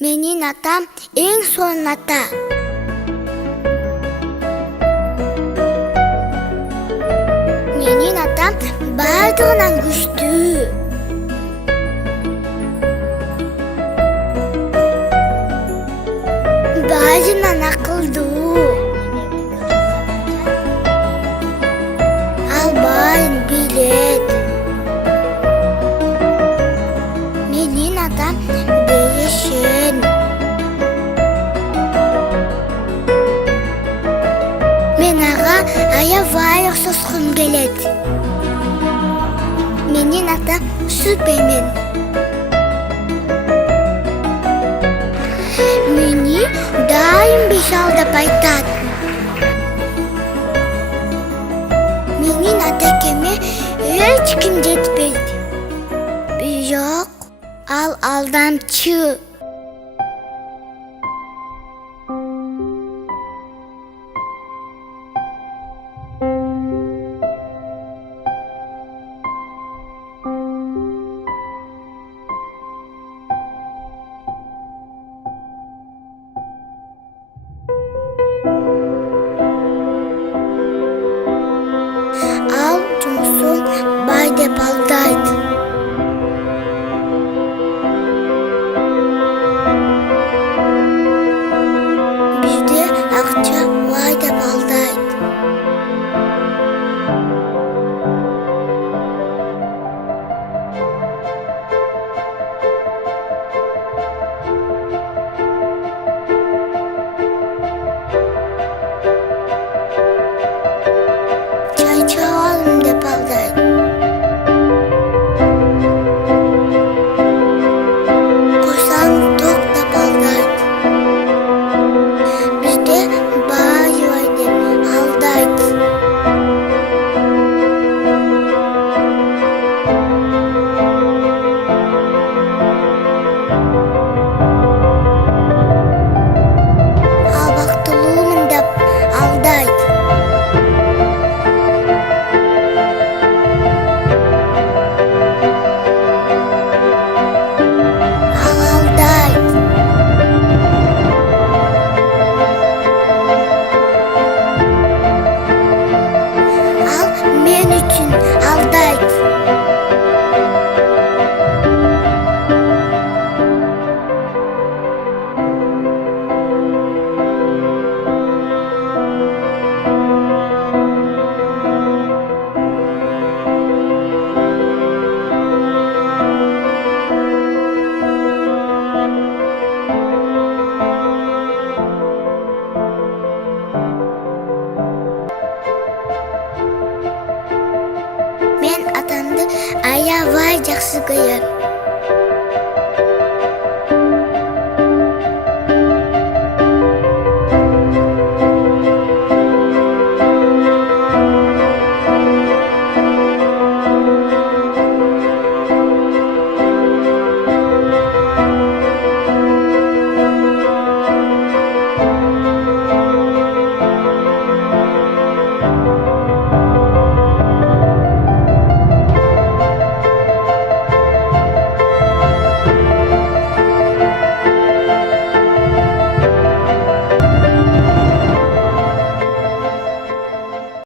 Менин атам эң сонун ата. Менин атам бардыгынан күчтүү. Баарынан акылдуу. Ал баарын билет. Менин атам берешен. Мен ага аябай окшоскум келет. Менин атам Супермен. Мени дайым беш алдап айтат. Менин атакеме эч ким жетпейт. Бирок ал алдамчы. Ал жумусун бай деп алдайт. Бизде акча бай деп алдайт. Чай чабалым деп алдайт. Койсаң ток деп алдайт. Бизде бай деп алдайт. Ал бактылуумун деп алдайт. Ал алдайт. Ал мен үчүн алдайт. Мен атамды аябай жакшы көрөм.